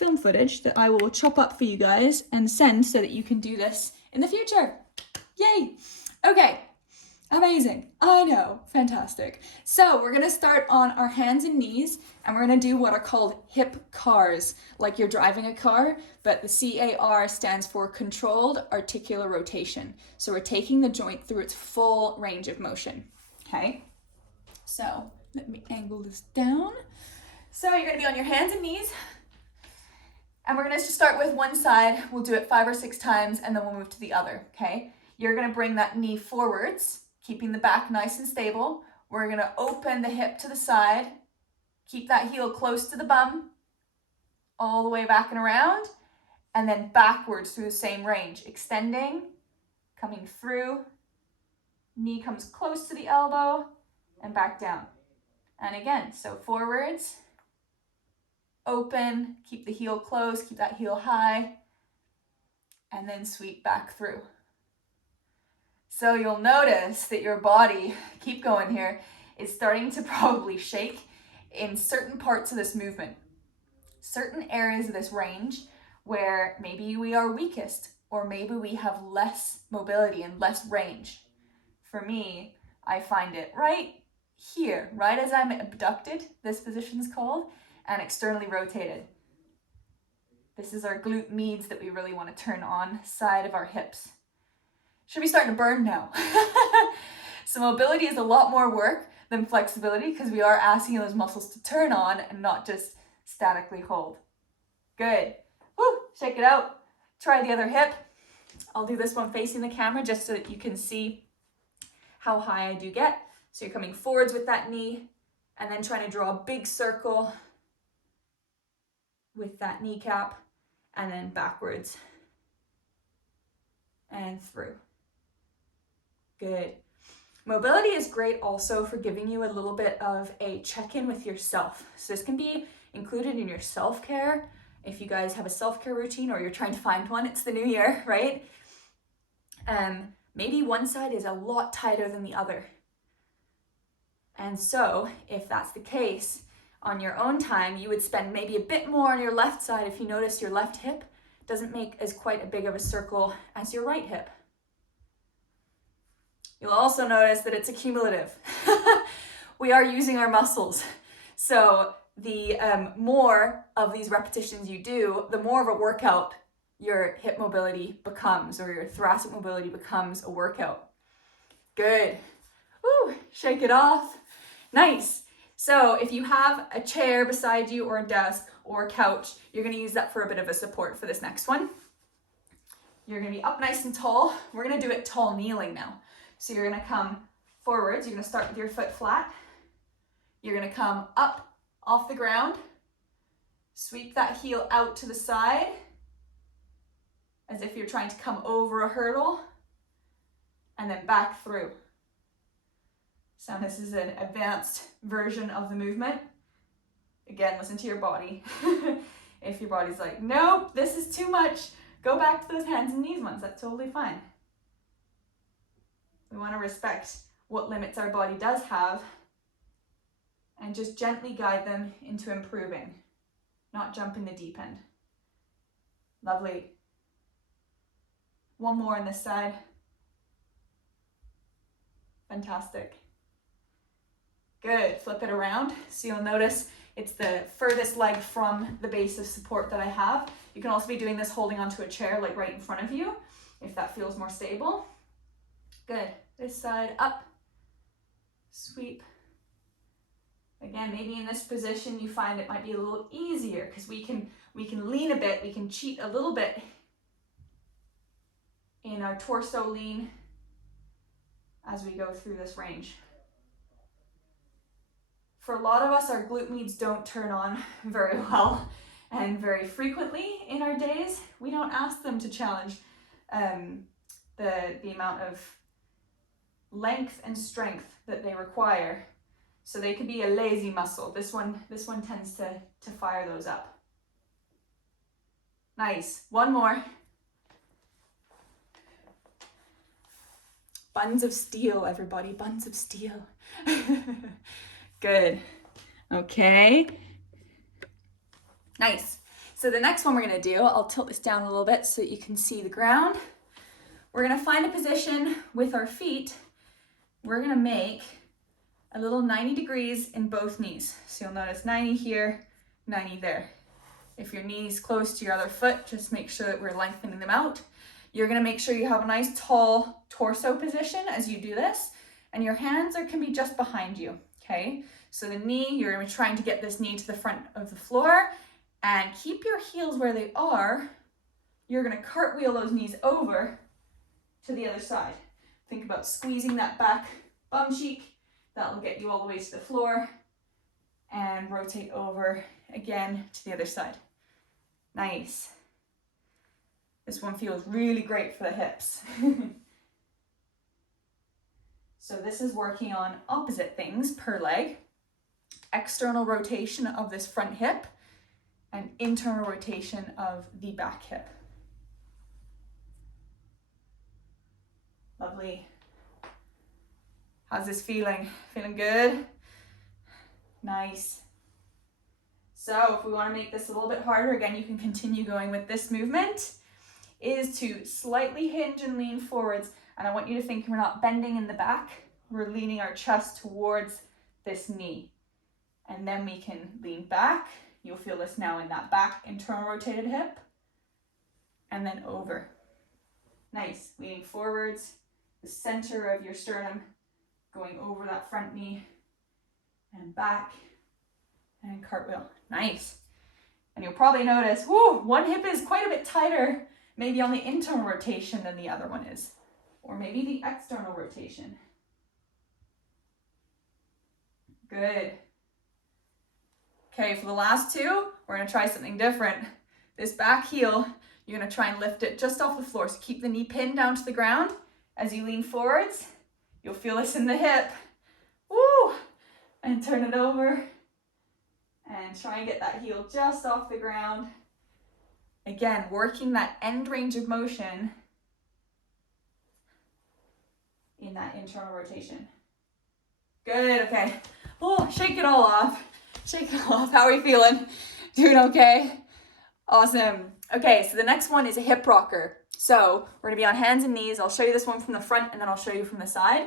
film footage that I will chop up for you guys and send so that you can do this in the future. Yay! Okay, amazing. I know, fantastic. So we're gonna start on our hands and knees, and we're gonna do what are called hip cars, like you're driving a car, but the CAR stands for controlled articular rotation. So we're taking the joint through its full range of motion, okay? So let me angle this down. So you're gonna be on your hands and knees, and we're gonna just start with one side. We'll do it 5 or 6 times, and then we'll move to the other, okay? You're gonna bring that knee forwards, keeping the back nice and stable. We're gonna open the hip to the side, keep that heel close to the bum, all the way back and around, and then backwards through the same range, extending, coming through, knee comes close to the elbow, and back down. And again, so forwards, open, keep the heel close, keep that heel high, and then sweep back through. So you'll notice that your body, keep going here, is starting to probably shake in certain parts of this movement, certain areas of this range where maybe we are weakest, or maybe we have less mobility and less range. For me, I find it right here, right as I'm abducted, this position's called, and externally rotated. This is our glute medius that we really want to turn on, side of our hips. Should be starting to burn now. So mobility is a lot more work than flexibility because we are asking those muscles to turn on and not just statically hold. Good. Woo, shake it out. Try the other hip. I'll do this one facing the camera just so that you can see how high I do get. So you're coming forwards with that knee and then trying to draw a big circle with that kneecap and then backwards and through. Good. Mobility is great also for giving you a little bit of a check-in with yourself. So this can be included in your self-care. If you guys have a self-care routine or you're trying to find one, it's the new year, right? Maybe one side is a lot tighter than the other. And so if that's the case, on your own time, you would spend maybe a bit more on your left side if you notice your left hip doesn't make as quite a big of a circle as your right hip. You'll also notice that it's accumulative. We are using our muscles. So the more of these repetitions you do, the more of a workout your hip mobility becomes, or your thoracic mobility becomes a workout. Good. Woo, shake it off. Nice. So if you have a chair beside you or a desk or a couch, you're gonna use that for a bit of a support for this next one. You're gonna be up nice and tall. We're gonna do it tall kneeling now. So you're gonna come forwards, you're gonna start with your foot flat. You're gonna come up off the ground, sweep that heel out to the side, as if you're trying to come over a hurdle, and then back through. So this is an advanced version of the movement. Again, listen to your body. If your body's like, nope, this is too much, go back to those hands and knees ones, that's totally fine. We want to respect what limits our body does have and just gently guide them into improving, not jump in the deep end. Lovely. One more on this side. Fantastic. Good, flip it around. So you'll notice it's the furthest leg from the base of support that I have. You can also be doing this holding onto a chair like right in front of you, if that feels more stable. Good, this side up, sweep. Again, maybe in this position you find it might be a little easier because we can lean a bit, we can cheat a little bit in our torso lean as we go through this range. For a lot of us, our glute medius don't turn on very well and very frequently in our days. We don't ask them to challenge the amount of length and strength that they require. So they could be a lazy muscle. This one tends to fire those up. Nice, one more. Buns of steel, everybody, buns of steel. Good, okay. Nice. So the next one we're gonna do, I'll tilt this down a little bit so that you can see the ground. We're gonna find a position with our feet. We're gonna make a little 90 degrees in both knees. So you'll notice 90 here, 90 there. If your knee's close to your other foot, just make sure that we're lengthening them out. You're gonna make sure you have a nice tall torso position as you do this, and your hands can be just behind you, okay? So the knee, you're gonna be trying to get this knee to the front of the floor, and keep your heels where they are. You're gonna cartwheel those knees over to the other side. Think about squeezing that back bum cheek. That will get you all the way to the floor, and rotate over again to the other side. Nice. This one feels really great for the hips. So this is working on opposite things per leg. External rotation of this front hip and internal rotation of the back hip. Lovely. How's this feeling? Feeling good? Nice. So if we want to make this a little bit harder, again, you can continue going with this movement, is to slightly hinge and lean forwards. And I want you to think we're not bending in the back, we're leaning our chest towards this knee. And then we can lean back. You'll feel this now in that back internal rotated hip. And then over. Nice, leaning forwards, the center of your sternum going over that front knee and back and cartwheel. Nice. And you'll probably notice, whoo, one hip is quite a bit tighter, maybe on the internal rotation than the other one is, or maybe the external rotation. Good. Okay, for the last two, we're gonna try something different. This back heel, you're gonna try and lift it just off the floor. So keep the knee pinned down to the ground. As you lean forwards, you'll feel this in the hip. Woo! And turn it over. And try and get that heel just off the ground. Again, working that end range of motion in that internal rotation. Good, okay. Oh, shake it all off. Shake it all off. How are we feeling? Doing okay? Awesome. Okay, so the next one is a hip rocker. So we're gonna be on hands and knees. I'll show you this one from the front and then I'll show you from the side.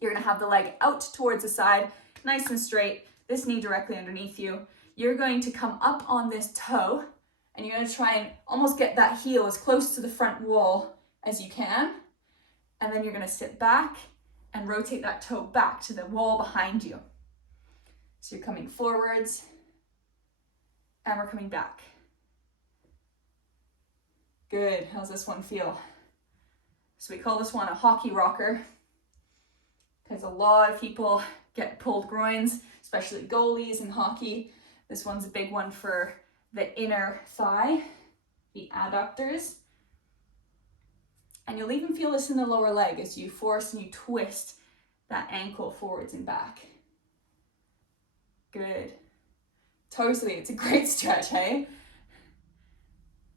You're gonna have the leg out towards the side, nice and straight, this knee directly underneath you. You're going to come up on this toe and you're gonna try and almost get that heel as close to the front wall as you can. And then you're gonna sit back and rotate that toe back to the wall behind you. So you're coming forwards and we're coming back. Good, how's this one feel? So we call this one a hockey rocker because a lot of people get pulled groins, especially goalies in hockey. This one's a big one for the inner thigh, the adductors. And you'll even feel this in the lower leg as you force and you twist that ankle forwards and back. Good. Totally, it's a great stretch, hey?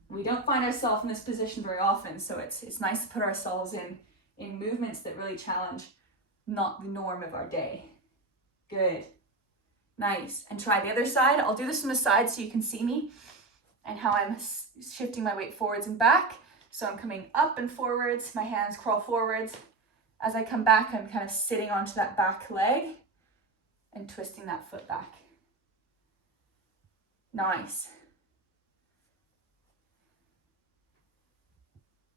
We don't find ourselves in this position very often, so it's nice to put ourselves in movements that really challenge not the norm of our day. Good. Nice. And try the other side. I'll do this from the side so you can see me and how I'm shifting my weight forwards and back. So I'm coming up and forwards, my hands crawl forwards. As I come back, I'm kind of sitting onto that back leg and twisting that foot back. Nice.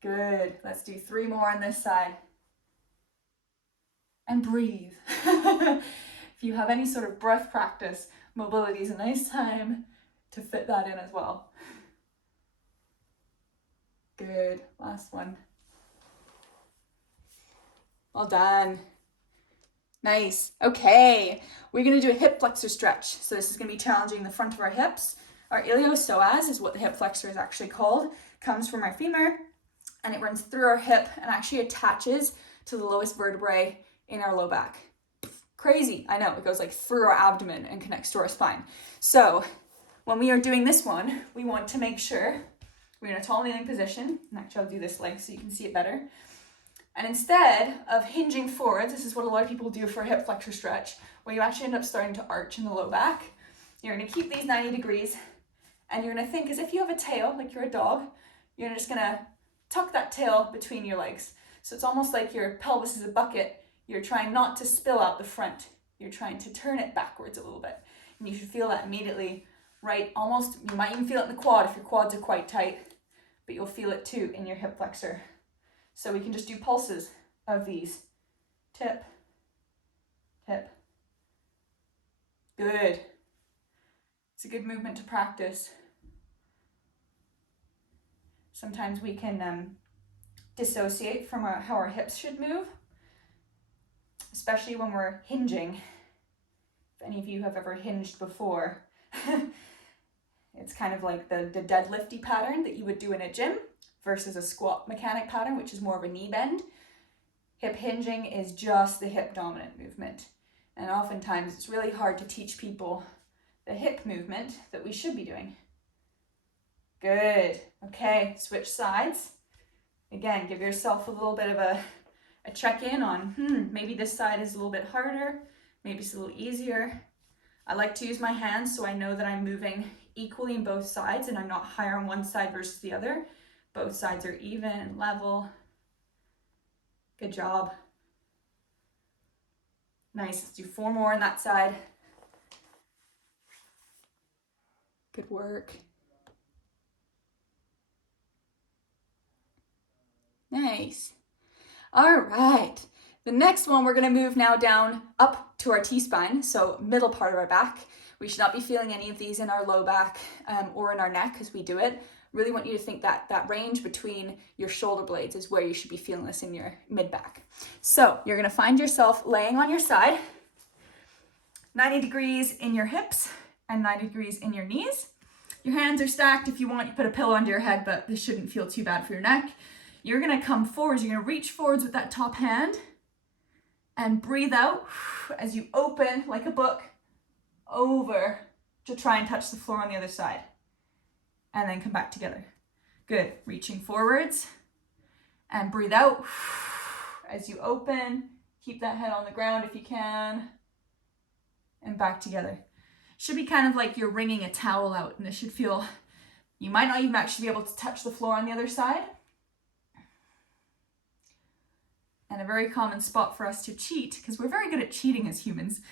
Good. Let's do 3 more on this side. And breathe. If you have any sort of breath practice, mobility is a nice time to fit that in as well. Good. Last one. Well done. Nice. Okay. We're going to do a hip flexor stretch. So this is going to be challenging the front of our hips. Our iliopsoas is what the hip flexor is actually called. Comes from our femur and it runs through our hip and actually attaches to the lowest vertebrae in our low back. Crazy, I know, it goes like through our abdomen and connects to our spine. So when we are doing this one, we want to make sure we're in a tall kneeling position. And actually I'll do this leg so you can see it better. And instead of hinging forwards, this is what a lot of people do for a hip flexor stretch, where you actually end up starting to arch in the low back. You're gonna keep these 90 degrees And you're gonna think as if you have a tail, like you're a dog. You're just gonna tuck that tail between your legs. So it's almost like your pelvis is a bucket. You're trying not to spill out the front. You're trying to turn it backwards a little bit. And you should feel that immediately, right? Almost, you might even feel it in the quad if your quads are quite tight, but you'll feel it too in your hip flexor. So we can just do pulses of these. Tip, tip. Good. It's a good movement to practice. Sometimes we can dissociate from how our hips should move, especially when we're hinging. If any of you have ever hinged before, it's kind of like the deadlifty pattern that you would do in a gym versus a squat mechanic pattern, which is more of a knee bend. Hip hinging is just the hip dominant movement. And oftentimes it's really hard to teach people the hip movement that we should be doing. Good. Okay, switch sides. Again, give yourself a little bit of a check-in on, maybe this side is a little bit harder, maybe it's a little easier. I like to use my hands so I know that I'm moving equally in both sides and I'm not higher on one side versus the other. Both sides are even and level. Good job. Nice, let's do 4 more on that side. Good work. Nice. All right. The next one, we're going to move now down up to our T-spine, so middle part of our back. We should not be feeling any of these in our low back or in our neck as we do it. Really want you to think that range between your shoulder blades is where you should be feeling this in your mid-back. So you're going to find yourself laying on your side, 90 degrees in your hips and 90 degrees in your knees. Your hands are stacked. If you want, you put a pillow under your head, but this shouldn't feel too bad for your neck. You're going to come forwards. You're going to reach forwards with that top hand and breathe out as you open like a book over to try and touch the floor on the other side. And then come back together. Good. Reaching forwards and breathe out as you open. Keep that head on the ground if you can. And back together. Should be kind of like you're wringing a towel out, and this should feel, you might not even actually be able to touch the floor on the other side. And a very common spot for us to cheat, because we're very good at cheating as humans,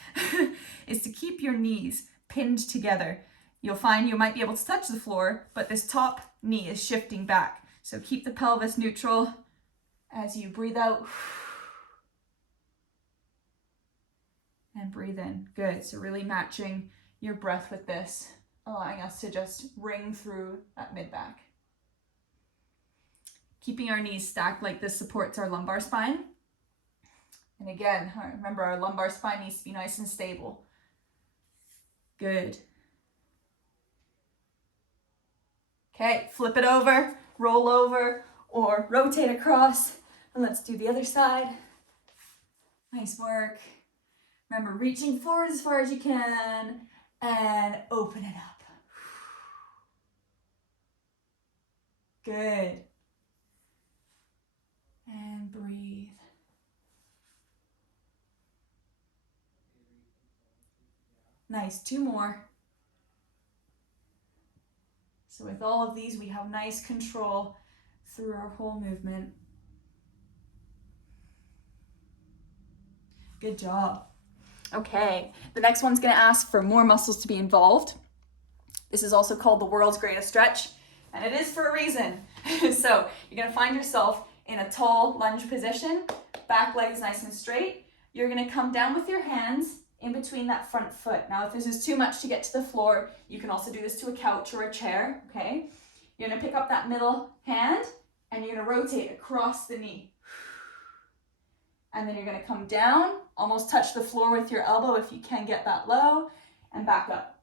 is to keep your knees pinned together. You'll find you might be able to touch the floor, but this top knee is shifting back. So keep the pelvis neutral as you breathe out. And breathe in. Good. So really matching your breath with this, allowing us to just ring through that mid-back. Keeping our knees stacked like this supports our lumbar spine. And again, remember our lumbar spine needs to be nice and stable. Good. Okay, flip it over, roll over, or rotate across. And let's do the other side. Nice work. Remember, reaching forward as far as you can and open it up. Good. And breathe. Nice, 2 more. So with all of these, we have nice control through our whole movement. Good job. Okay, the next one's gonna ask for more muscles to be involved. This is also called the world's greatest stretch, and it is for a reason. So you're gonna find yourself in a tall lunge position, back legs nice and straight. You're gonna come down with your hands in between that front foot. Now, if this is too much to get to the floor, you can also do this to a couch or a chair, okay? You're gonna pick up that middle hand and you're gonna rotate across the knee. And then you're gonna come down, almost touch the floor with your elbow if you can get that low, and back up.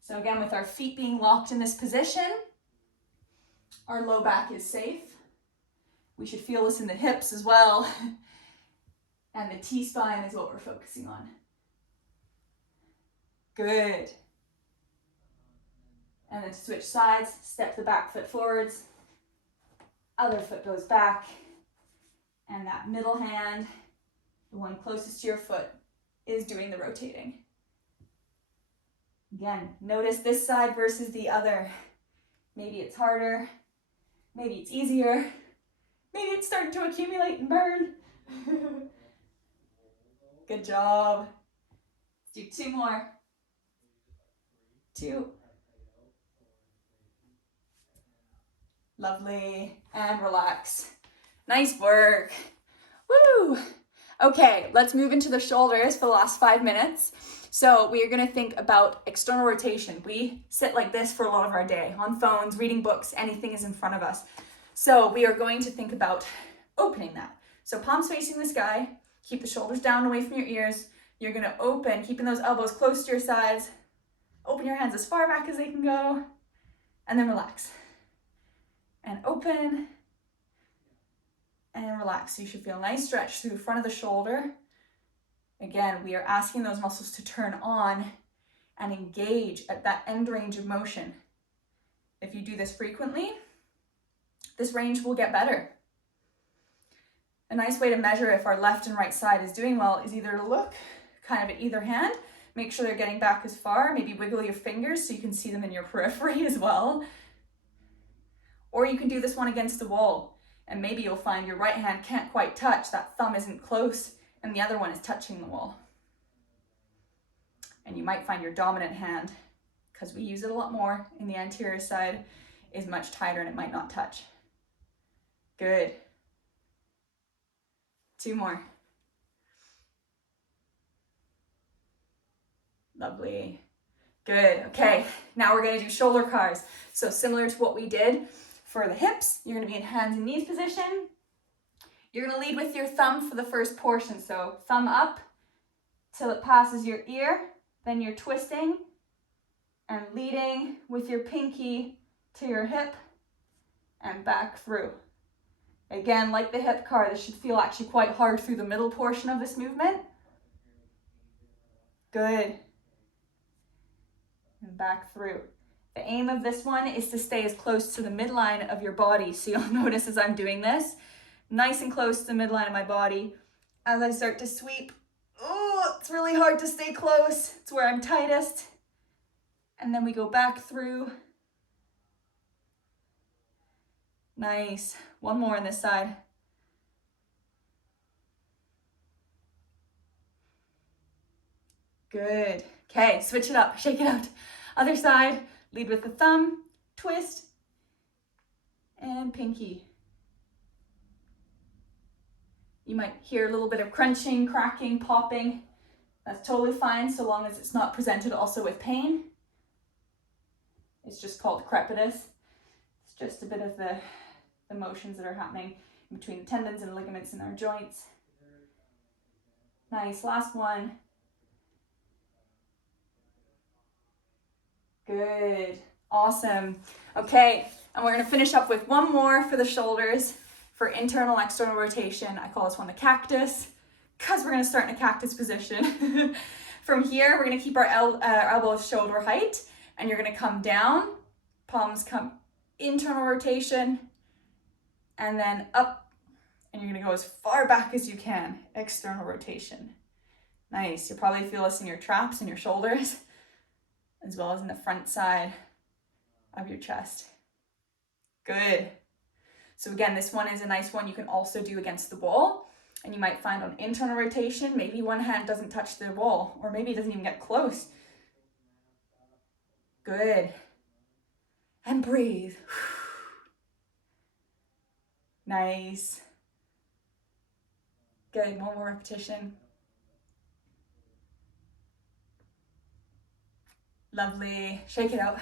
So again, with our feet being locked in this position, our low back is safe. We should feel this in the hips as well. And the T-spine is what we're focusing on. Good. And then to switch sides, step the back foot forwards, other foot goes back, and that middle hand, the one closest to your foot, is doing the rotating. Again, notice this side versus the other. Maybe it's harder, maybe it's easier, maybe it's starting to accumulate and burn. Good job. Let's do 2 more. 2. Lovely. And relax. Nice work. Woo! Okay, let's move into the shoulders for the last 5 minutes. So we are going to think about external rotation. We sit like this for a lot of our day, on phones, reading books, anything is in front of us. So we are going to think about opening that. So palms facing the sky, keep the shoulders down away from your ears. You're going to open, keeping those elbows close to your sides. Open your hands as far back as they can go, and then relax. And open, and relax. So you should feel a nice stretch through the front of the shoulder. Again, we are asking those muscles to turn on and engage at that end range of motion. If you do this frequently, this range will get better. A nice way to measure if our left and right side is doing well is either to look kind of at either hand, make sure they're getting back as far, maybe wiggle your fingers so you can see them in your periphery as well. Or you can do this one against the wall, and maybe you'll find your right hand can't quite touch, that thumb isn't close, and the other one is touching the wall. And you might find your dominant hand, because we use it a lot more in the anterior side, is much tighter and it might not touch. Good. 2 more. Lovely. Good. Okay, now we're going to do shoulder cars. So similar to what we did for the hips, you're going to be in hands and knees position. You're going to lead with your thumb for the first portion. So thumb up till it passes your ear, then you're twisting and leading with your pinky to your hip and back through. Again, like the hip car, this should feel actually quite hard through the middle portion of this movement. Good. And back through. The aim of this one is to stay as close to the midline of your body. So you'll notice as I'm doing this, nice and close to the midline of my body. As I start to sweep, oh, it's really hard to stay close. It's where I'm tightest. And then we go back through. Nice. 1 more on this side. Good. Okay, switch it up, shake it out. Other side, lead with the thumb, twist, and pinky. You might hear a little bit of crunching, cracking, popping. That's totally fine so long as it's not presented also with pain. It's just called crepitus. It's just a bit of the motions that are happening between the tendons and ligaments in our joints. Nice, last one. Good, awesome. Okay, and we're gonna finish up with 1 more for the shoulders for internal external rotation. I call this one the cactus because we're gonna start in a cactus position. From here, we're gonna keep our elbows shoulder height, and you're gonna come down, palms come internal rotation, and then up, and you're gonna go as far back as you can, external rotation. Nice, you'll probably feel this in your traps and your shoulders, as well as in the front side of your chest. Good. So again, this one is a nice one you can also do against the wall, and you might find on internal rotation, maybe one hand doesn't touch the wall, or maybe it doesn't even get close. Good. And breathe. Nice. Good, 1 more repetition. Lovely, shake it out.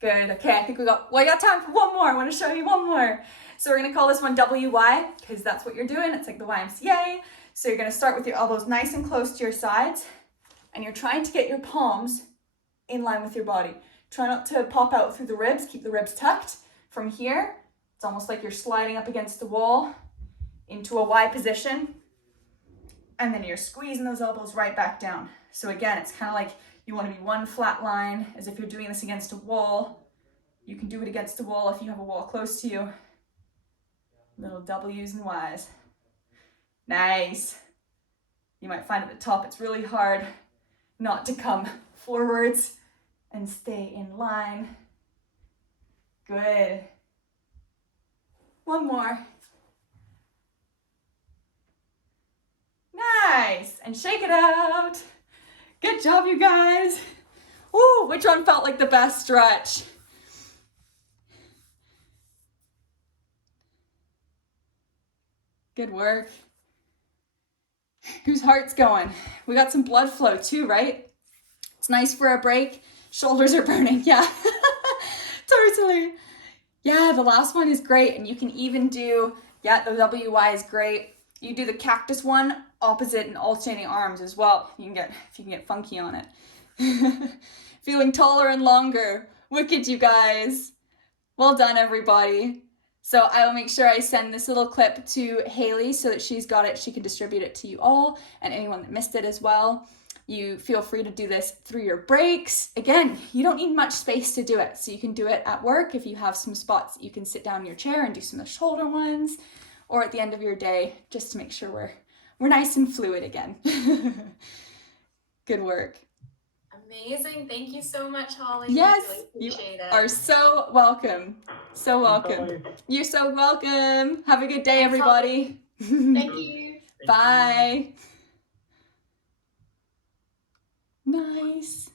Good, okay, I think we got time for 1 more. I want to show you 1 more. So we're gonna call this one WY, because that's what you're doing. It's like the YMCA. So you're gonna start with your elbows nice and close to your sides, and you're trying to get your palms in line with your body. Try not to pop out through the ribs, keep the ribs tucked. From here, it's almost like you're sliding up against the wall into a Y position, and then you're squeezing those elbows right back down. So again, it's kind of like you want to be one flat line, as if you're doing this against a wall. You can do it against a wall if you have a wall close to you. Little W's and Y's. Nice. You might find at the top it's really hard not to come forwards and stay in line. Good. One more. Nice. And shake it out. Good job, you guys. Ooh, which one felt like the best stretch? Good work. Whose heart's going? We got some blood flow too, right? It's nice for a break. Shoulders are burning, yeah. Totally. Yeah, the last one is great, and you can even do, yeah, the WY is great. You do the cactus one, opposite and alternating arms as well. You can get, if you can get funky on it. Feeling taller and longer. Wicked, you guys. Well done, everybody. So I will make sure I send this little clip to Haley so that she's got it. She can distribute it to you all and anyone that missed it as well. You feel free to do this through your breaks. Again, you don't need much space to do it. So you can do it at work if you have some spots that you can sit down in your chair and do some of the shoulder ones, or at the end of your day, just to make sure we're nice and fluid again. Good work. Amazing. Thank you so much, Holly. Yes, really appreciate it. Are so welcome. So welcome. Bye. You're so welcome. Have a good day, Thanks, everybody. Thank you. Bye. Nice.